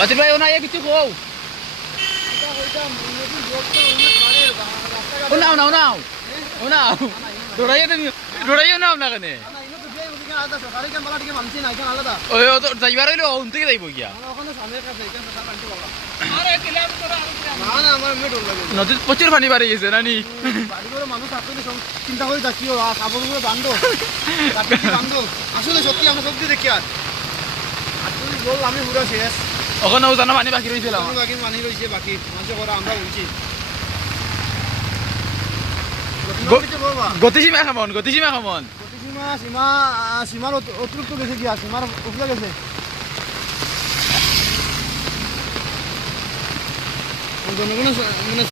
বাতিল ভাই ও না কিছু কও ও নাও নাও নাও ও নাও দৌড়াইও নাও না কেন ওই ও তো যাইবার হইলো ওন থেকে যাইব গিয়া নদীত প্রচুর পানি বাড়ি গেছে নানি চিন্তা করে যাচ্ছি কাপড়গুলো বান্ধব আসলে সত্যি আমরা সত্যি দেখি আর বল আমি পুরো শেষ ওখানেও জানা পানি বাকি রয়েছিল বাকি পানি রয়েছে বাকি মানুষ করা আমরা বলছি গতিসীমা কেমন গতিসীমা কেমন সীমার অতিরিক্ত গেছে গিয়া সীমার উপরে গেছে জনগণের মানে